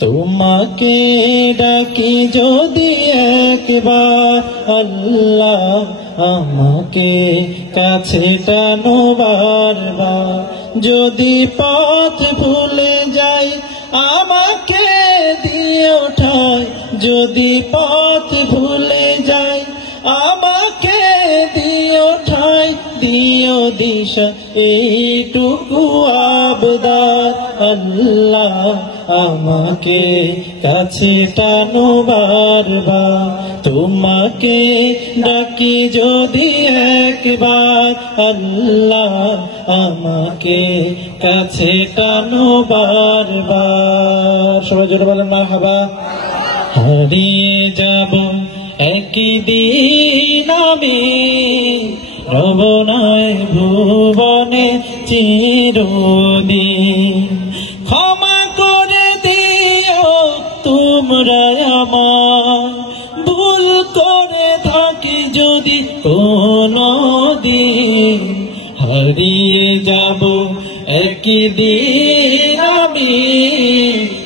তোমাকে ডাকি যদি একবার আল্লাহ, আমাকে কাছে টানো বারবার। যদি পথ ভুলে যাই আমাকে দিও ঠাই, যদি পথ ভুলে যাই আমাকে দিও ঠাই, দিও দিশা এইটুকু আবদার আল্লাহ, আমাকে কাছে টানো বারবার। তোমাকে ডাকি যদি একবার আল্লাহ, আমাকে কাছে টানো বারবার। সবাই জোরে বলেন মারহাবা। হারিয়ে যাব একদিন আমি, রব নাই ভুবনে চিরদিন। ক্ষমা করে দিও তোমরা আমায়, ভুল করে থাকি যদি কোনদিন। হারিয়ে যাব একদিন আমি,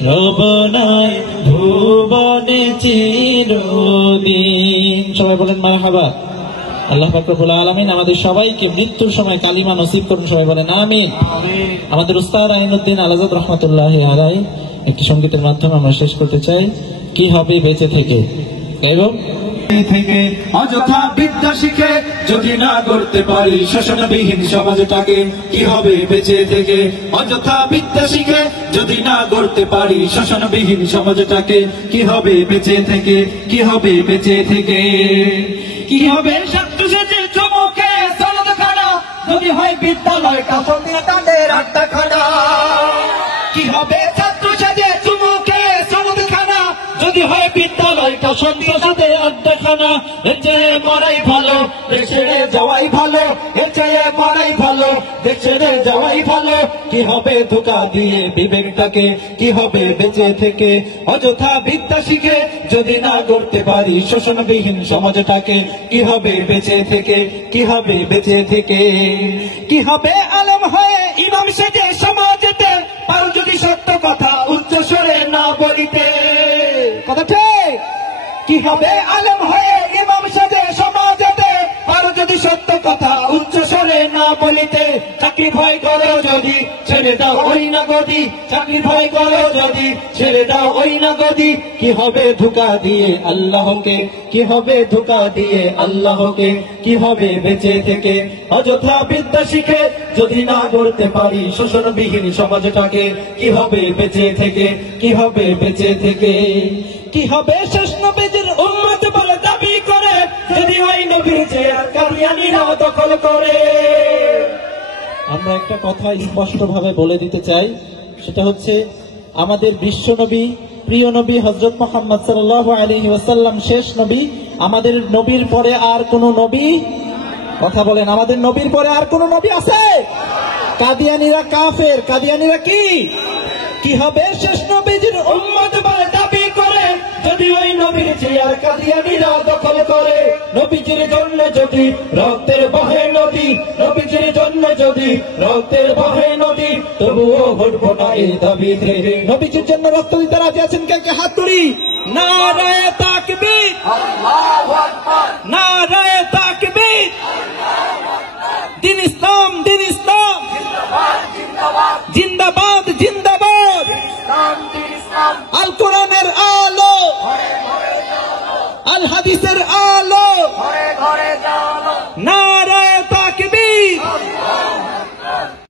রব নাই ভুবনে চিরদিন। সবাই বলেন মারহাবা। আল্লাহ পাক রব্বুল আলামিন আমাদের সবাইকে মৃত্যুর সময় কালিমা নসিব করুন। সবাই বলেন আমিন। আমাদের উস্তাদ আইনুদ্দিন আল-আজাদ রহমাতুল্লাহি আলাইহি একটি সংগীতের মাধ্যমে আমরা শেষ করতে চাই, কি হবে বেঁচে থেকে। এবং থেকে অযথা বিদ্যা শিখে যদি না করতে পারি শোষণবিহীন সমাজটাকে, কি হবে বেঁচে থেকে। অযথা বিদ্যা শিখে যদি না করতে পারি শোষণবিহীন সমাজটাকে, কি হবে বেঁচে থেকে, কি হবে বেঁচে থেকে। কি হবে ছাত্র সেজে চমকে সনদ খানা, যদি হয় বিদ্যালয় কাফন দিয়ে তাদের আড্ডাখানা। কি হবে ছাত্র সেজে চমকে সনদ খানা, যদি হয় বিদ্যালয় কাফন দিয়ে তাদের আড্ডাখানা। এর চেয়ে মরাই ভালো, দেশ ছেড়ে যাওয়াই ভালো, এর চেয়ে মরাই ভালো, দেশ ছেড়ে যাওয়াই ভালো। কি হবে ধোঁকা দিয়ে বিবেকটাকে, কি হবে বেঁচে থেকে। অযথা বিদ্যা শিখে যদি না করতে পারি শোষণবিহীন সমাজটাকে, কি হবে বেঁচে থেকে, কি হবে বেঁচে থেকে। কি হবে আলেম হয়ে ইমাম সেজে সমাজেতে, পারো যদি সত্য কথা উচ্চ স্বরে না বলিতে। কথা ঠিক। কি হবে আলেম হয়ে ইমাম সেজে সমাজেতে, পারো যদি সত্য কথা উচ্চ স্বরে না বলিতে। চাকরি ভয় করো যদি ছেড়ে দাও ওই না গদি, চাকরি ভয় করো যদি ছেড়ে দাও ওই না গদি। কি হবে ধোঁকা দিয়ে আল্লাহকে, কি হবে ধোঁকা দিয়ে আল্লাহকে, কি হবে বেঁচে থেকে। অযথা বিদ্যা শিখে যদি না করতে পারি শোষণবিহীন সমাজটাকে, কি হবে বেঁচে থেকে, কি হবে বেঁচে থেকে। কি হবে শেষ নবীর উম্মত বলে দাবি করে, যদি ওই নবীর চেয়ার কাদিয়ানীরা দখল করে। আমরা একটা কথা স্পষ্ট ভাবে বলে দিতে চাই, সেটা হচ্ছে আমাদের বিশ্ব নবী, প্রিয় নবী হযরত মুহাম্মদ সাল্লাল্লাহু আলাইহি ওয়াসাল্লাম শেষ নবী। আমাদের নবীর পরে আর কোন নবী, কথা বলেন, আমাদের নবীর পরে আর কোন নবী আছে? কাদিয়ানীরা কাফের। কাদিয়ানীরা কি? কি হবে শেষ নবীর উম্মত বলে দাবি করে, যদি ওই নবীর চেয়ার কাদিয়ানীরা দখল করে। নবীজির জন্য যদি রক্তের বহে নদী, নবীজির জন্য যদি রক্তের বহে নদী, তবুও ঘটবো না এই দাবিতে। নবীজির জন্য রক্ত দিতে রাজি আছেন কে? কে হাত তুলি। নারায়ে তাকবীর, আল্লাহু আকবার, নারায়ে তাকবীর। দিন ইসলাম, দিন ইসলাম, জিন্দাবাদ, জিন্দাবাদ, জিন্দাবাদ। ইসলাম, ইসলাম। আল কোরআনের আলো, আল হাদিসের আলো, ঘরে ঘরে যাও।